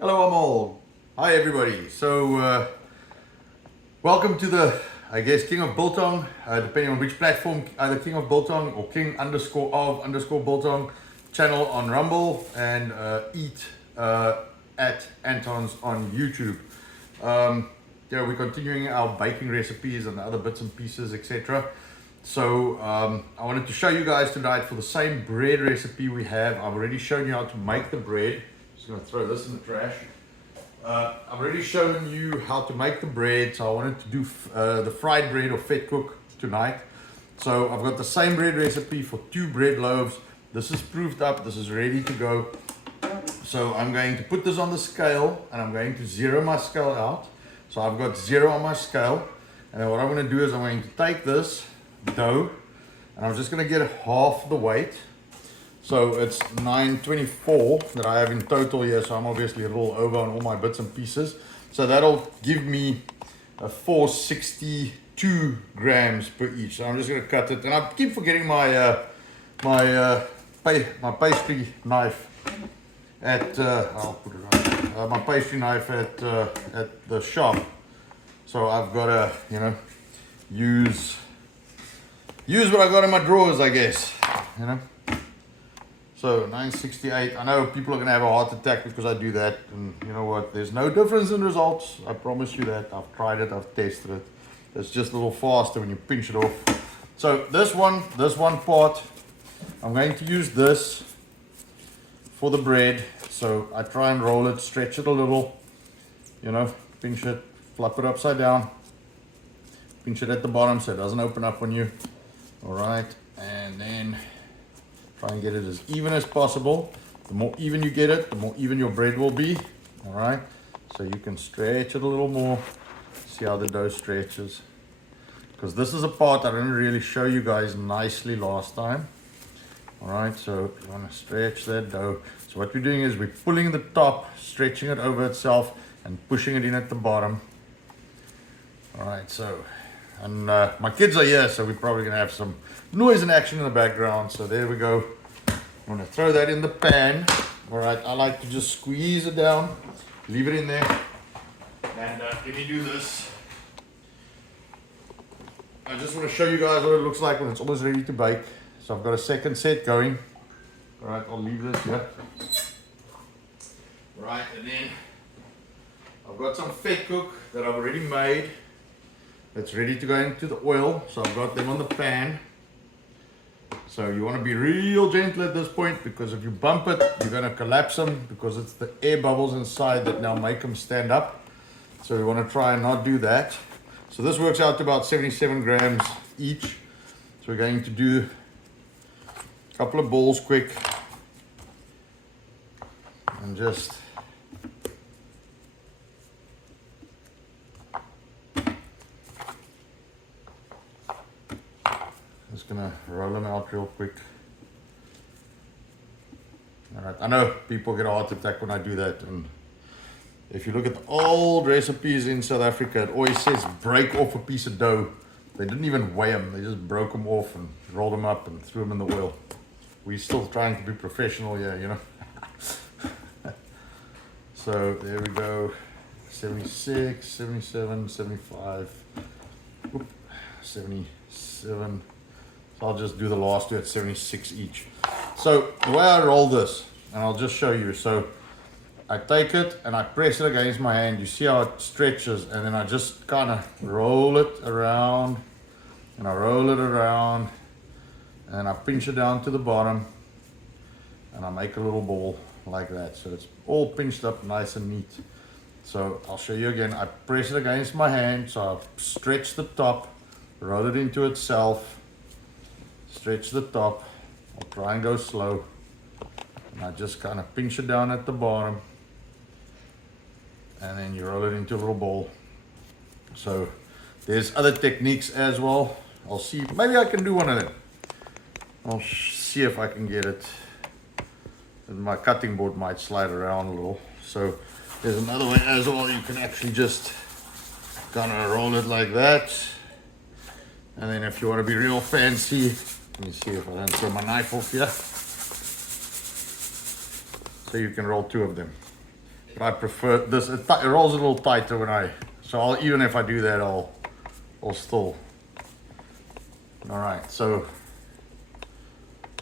Hello, Amol. Hi, everybody. So, welcome to the, I guess, King of Biltong, depending on which platform, either King of Biltong or King _of Biltong channel on Rumble, and Eat at Anton's on YouTube. Yeah, we're continuing our baking recipes and other bits and pieces, etc. So I wanted to show you guys tonight for the same bread recipe we have. I've already shown you how to make the bread. Just going to throw this in the trash. I've already shown you how to make the bread, so I wanted to do the fried bread or Vetkoek tonight. So I've got the same bread recipe for 2 bread loaves. This is proofed up, this is ready to go. So I'm going to put this on the scale and I'm going to zero my scale out. So I've got 0 on my scale. And then what I'm going to do is I'm going to take this dough and I'm just going to get half the weight. So it's 924 that I have in total here, so I'm obviously a little over on all my bits and pieces. So that'll give me a 462 grams per each. So I'm just going to cut it, and I keep forgetting my pastry knife at I'll put it on my pastry knife at the shop. So I've got to use what I got in my drawers, I guess. So 968, I know people are going to have a heart attack because I do that, and you know what, there's no difference in results, I promise you that. I've tried it, I've tested it. It's just a little faster when you pinch it off. So this one part, I'm going to use this for the bread. So I try and roll it, stretch it a little, pinch it, flip it upside down, pinch it at the bottom so it doesn't open up on you. All right, and then try and get it as even as possible. The more even you get it, the more even your bread will be. All right, so you can stretch it a little more. See how the dough stretches, because this is a part I didn't really show you guys nicely last time. All right, so you want to stretch that dough. So what we're doing is we're pulling the top, stretching it over itself and pushing it in at the bottom. All right, so, and my kids are here, so we're probably gonna have some noise and action in the background. So there we go. I'm gonna throw that in the pan. All right, I like to just squeeze it down, leave it in there, and let me do this. I just want to show you guys what it looks like when it's almost ready to bake. So I've got a second set going. All right, I'll leave this here. Right, and then I've got some Vetkoek that I've already made. It's ready to go into the oil, so I've got them on the pan. So you want to be real gentle at this point, because if you bump it, you're going to collapse them, because it's the air bubbles inside that now make them stand up. So we want to try and not do that. So this works out to about 77 grams each. So we're going to do a couple of balls quick and just gonna roll them out real quick. All right, I know people get a heart attack when I do that, and if you look at the old recipes in South Africa, it always says break off a piece of dough. They didn't even weigh them, they just broke them off and rolled them up and threw them in the oil. We're still trying to be professional here, So there we go. 76, 77, 75, 77. So I'll just do the last 2 at 76 each. So the way I roll this, and I'll just show you. So I take it and I press it against my hand. You see how it stretches, and then I just kind of roll it around, and I roll it around, and I pinch it down to the bottom, and I make a little ball like that. So it's all pinched up nice and neat. So I'll show you again. I press it against my hand, so I stretch the top, roll it into itself, stretch the top. I'll try and go slow, and I just kind of pinch it down at the bottom, and then you roll it into a little ball. So there's other techniques as well. I'll see, maybe I can do one of them. I'll see if I can get it. And my cutting board might slide around a little. So there's another way as well. You can actually just kind of roll it like that. And then if you want to be real fancy, let me see if I don't throw my knife off here. So you can roll 2 of them. but I prefer this. It rolls a little tighter when so even if I do that, I'll still. All right, so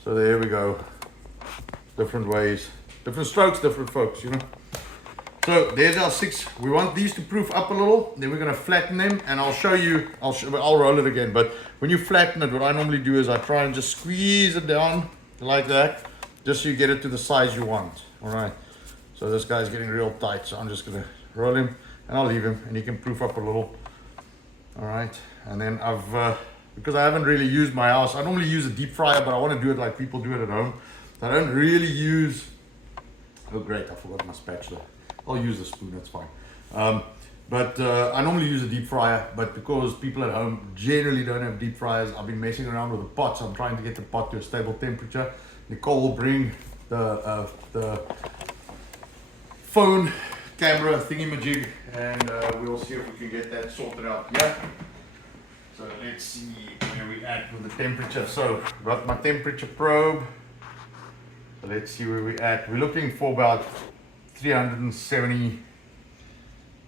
there we go. Different ways, different strokes, different folks, you know. So there's our 6. We want these to proof up a little. Then we're going to flatten them, and I'll show you. I'll roll it again. But when you flatten it, what I normally do is I try and just squeeze it down like that, just so you get it to the size you want. All right. So this guy's getting real tight, so I'm just going to roll him, and I'll leave him, and he can proof up a little. All right. And then because I haven't really used my house, I normally use a deep fryer, but I want to do it like people do it at home. So I don't really use. Oh great! I forgot my spatula. I'll use a spoon, that's fine. But I normally use a deep fryer, but because people at home generally don't have deep fryers, I've been messing around with the pot, so I'm trying to get the pot to a stable temperature. Nicole will bring the phone camera thingy-majig, and we'll see if we can get that sorted out here. So let's see where we're at with the temperature. So I've got my temperature probe. So let's see where we're at. We're looking for about 370,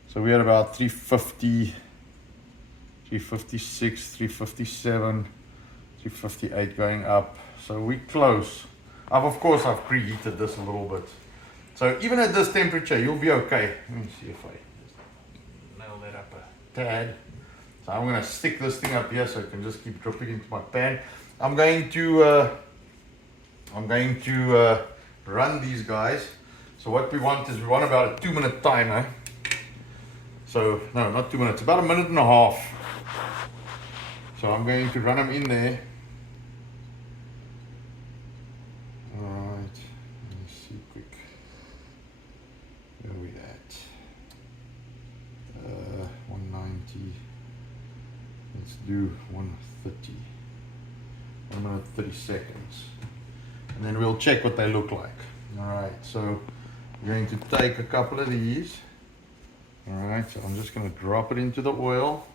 so we had about 350, 356, 357, 358 going up, so we're close. Of course I've preheated this a little bit, so even at this temperature you'll be okay. Let me see if I just nail that up a tad. So I'm going to stick this thing up here so it can just keep dripping into my pan. I'm going to run these guys. So what we want is about a 2-minute timer. So no, not 2 minutes, about a minute and a half. So I'm going to run them in there. All right, let me see quick. Where are we at? 190. Let's do 130. 1 minute 30 seconds. And then we'll check what they look like. All right, so we're going to take a couple of these. All right, so I'm just going to drop it into the oil.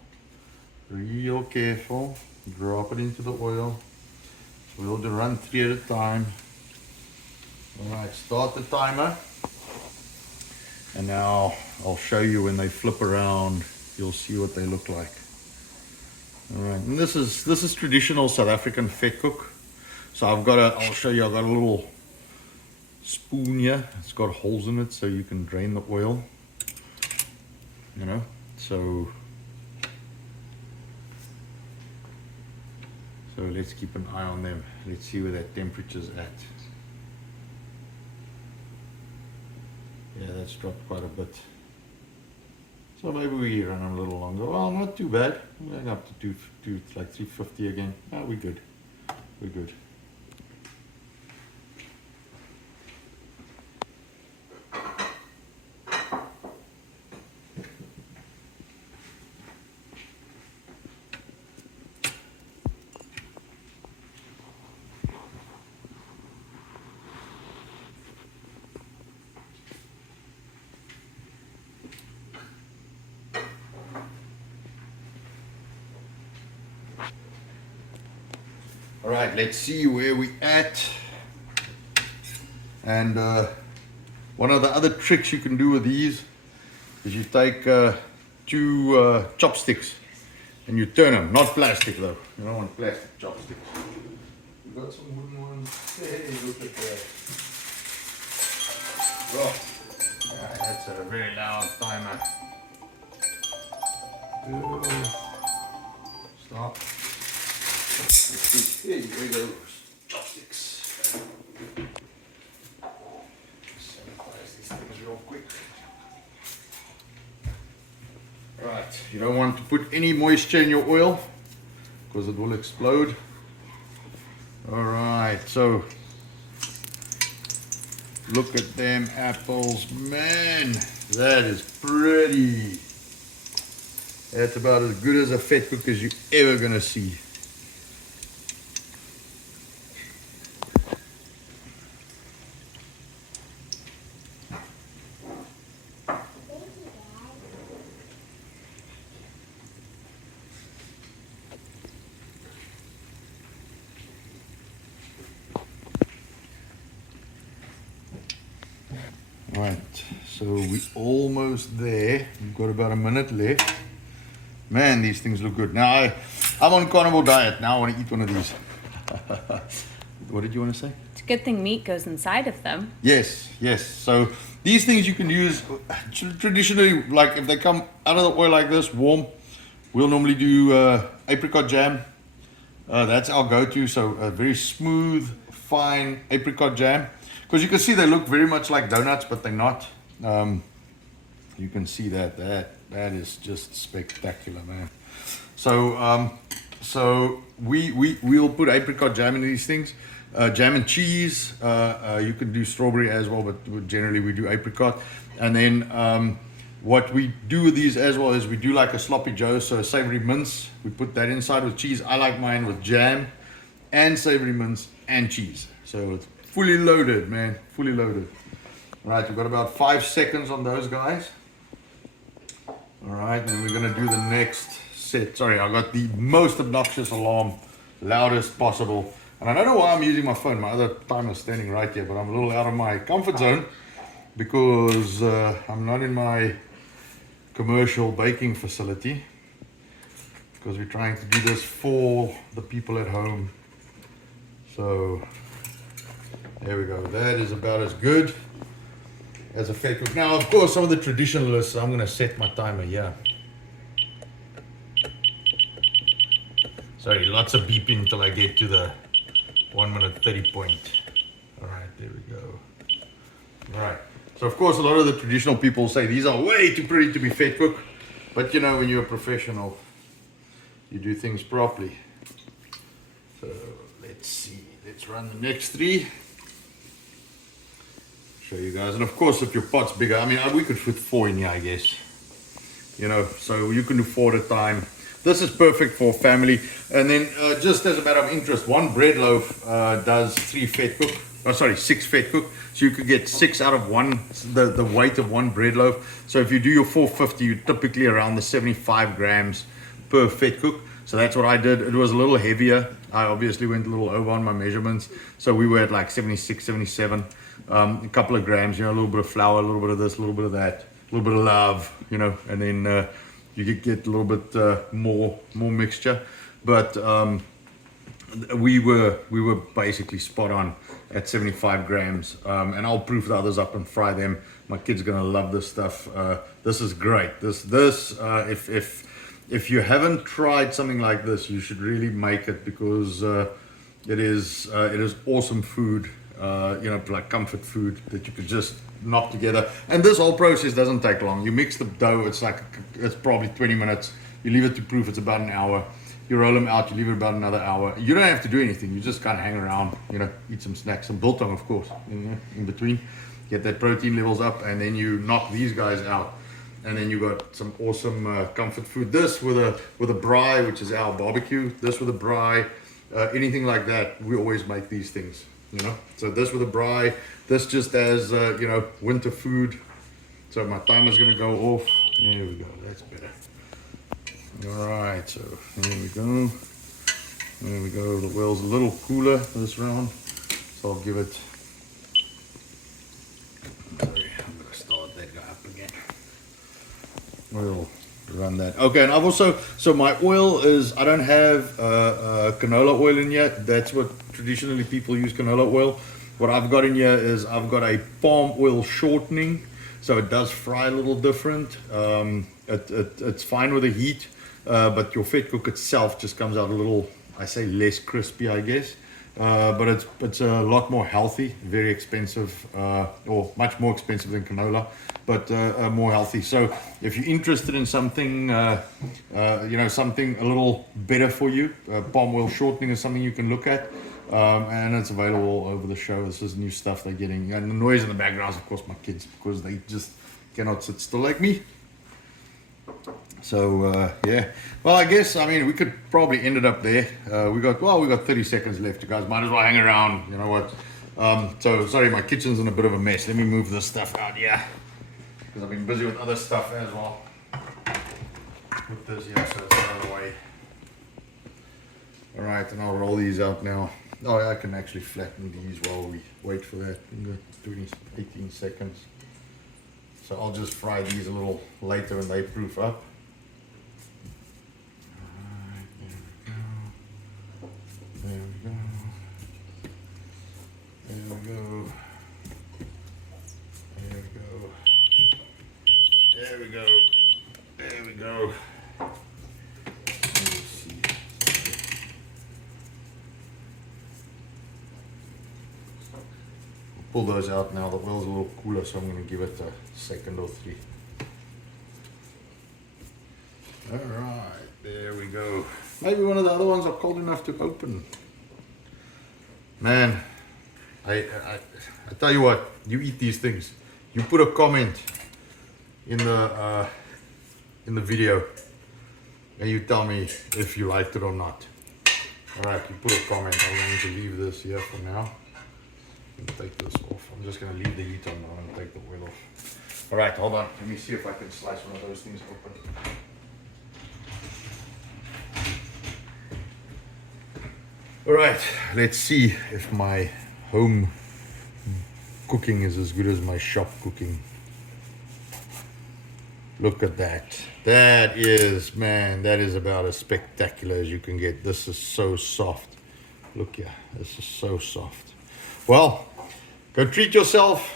Real careful. Drop it into the oil. So we'll just run 3 at a time. All right, start the timer. And now I'll show you when they flip around. You'll see what they look like. All right, and this is traditional South African Vetkoek. So I'll show you. I've got a little spoon here. It's got holes in it so you can drain the oil. You know, so let's keep an eye on them. Let's see where that temperature's at. Yeah, that's dropped quite a bit. So maybe we run them a little longer. Well, not too bad. We're going up to like 350 again. Ah, we're good. We're good. All right, let's see where we at. And one of the other tricks you can do with these is you take 2 chopsticks and you turn them, not plastic though. You don't want plastic chopsticks. We've got some wooden ones. Hey, look at that. Oh, yeah, that's a very loud timer. Stop. Here we go. Chopsticks. Sanitize these things real quick. Right, you don't want to put any moisture in your oil because it will explode. Alright, so look at them apples, man, that is pretty. That's about as good as a Vetkoek as you're ever gonna see. All Right, so we're almost there. We've got about a minute left. Man, these things look good. Now, I'm on carnivore diet. Now I want to eat one of these. What did you want to say? It's a good thing meat goes inside of them. Yes, yes. So these things you can use traditionally, like if they come out of the oil like this, warm, we'll normally do apricot jam. That's our go-to. So a very smooth, fine apricot jam. Because you can see they look very much like donuts, but they're not. You can see that is just spectacular, man. So we'll put apricot jam in these things. Jam and cheese. You can do strawberry as well, but generally we do apricot. And then what we do with these as well is we do like a sloppy joe, so savory mince. We put that inside with cheese. I like mine with jam and savory mince and cheese. So it's fully loaded, man. Fully loaded. Right, we've got about 5 seconds on those guys. All right, and we're gonna do the next set. Sorry, I got the most obnoxious alarm, loudest possible. And I don't know why I'm using my phone. My other timer's standing right here, but I'm a little out of my comfort zone because I'm not in my commercial baking facility because we're trying to do this for the people at home. So there we go. That is about as good as a Vetkoek. Now, of course, some of the traditionalists, I'm going to set my timer here. Sorry, lots of beeping until I get to the 1 minute 30 point. All right, there we go. All right. So, of course, a lot of the traditional people say these are way too pretty to be Vetkoek. But, you know, when you're a professional, you do things properly. So, let's see. Let's run the next 3. Show you guys. And, of course, if your pot's bigger, I mean, we could put 4 in here, I guess. You know, so you can do 4 at a time. This is perfect for family. And then, just as a matter of interest, 1 bread loaf does 3 Vetkoek. Oh, sorry, 6 Vetkoek. So you could get 6 out of the weight of 1 bread loaf. So if you do your 450, you're typically around the 75 grams per Vetkoek. So that's what I did. It was a little heavier. I obviously went a little over on my measurements. So we were at like 76, 77. A couple of grams, you know, a little bit of flour, a little bit of this, a little bit of that, a little bit of love, you know, and then you could get a little bit more mixture. But we were basically spot on at 75 grams. And I'll proof the others up and fry them. My kid's gonna love this stuff. This is great. If you haven't tried something like this, you should really make it because it is awesome food. You know, like comfort food that you could just knock together. And this whole process doesn't take long. You mix the dough. It's probably 20 minutes. You leave it to proof. It's about an hour. You roll them out. You leave it about another hour. You don't have to do anything. You just kind of hang around. You know, eat some snacks, some biltong, of course, in between. Get that protein levels up, and then you knock these guys out. And then you got some awesome comfort food. This with a braai, which is our barbecue. This with a braai, anything like that. We always make these things, you know. So this with a braai. This just as you know, winter food. So my timer's gonna go off. There we go. That's better. All right. So there we go. There we go. The oil's a little cooler this round, so I'll give it. Sorry, I'm gonna start that guy up again. We'll run that. Okay, and I've also, so my oil is, I don't have canola oil in yet. That's what traditionally people use, canola oil. What I've got in here is I've got a palm oil shortening, so it does fry a little different. It's fine with the heat, but your Vetkoek itself just comes out a little, I say less crispy, I guess. But it's a lot more healthy, very expensive, or much more expensive than canola, but more healthy. So if you're interested in something, you know, something a little better for you, palm oil shortening is something you can look at, and it's available all over the show. This is new stuff they're getting, and the noise in the background is of course my kids because they just cannot sit still like me. So yeah, well, I guess, I mean, we could probably end it up there. We got 30 seconds left, you guys might as well hang around, you know what. So sorry, my kitchen's in a bit of a mess. Let me move this stuff out here because I've been busy with other stuff as well. Put this here so it's out of the way. All right, and I'll roll these out now. Oh, I can actually flatten these while we wait for that. 20, 18 seconds. So I'll just fry these a little later when they proof up. Alright, there we go. There we go. There we go. There we go. There we go. Let me see. Pull those out now. The oil's a little cooler, so I'm going to give it a second or three. Alright, there we go. Maybe one of the other ones are cold enough to open. Man, I tell you what, you eat these things. You put a comment in the video and you tell me if you liked it or not. Alright, you put a comment. I'm going to leave this here for now. Take this off. I'm just going to leave the heat on now and take the oil off. Alright, hold on. Let me see if I can slice one of those things open. Alright, let's see if my home cooking is as good as my shop cooking. Look at that. That is, man, that is about as spectacular as you can get. This is so soft. Look here, this is so soft. Well, go treat yourself.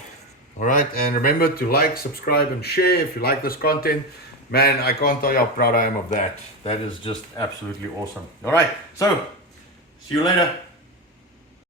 All right, and remember to like, subscribe, and share if you like this content. Man, I can't tell you how proud I am of that. That is just absolutely awesome. All right, so see you later.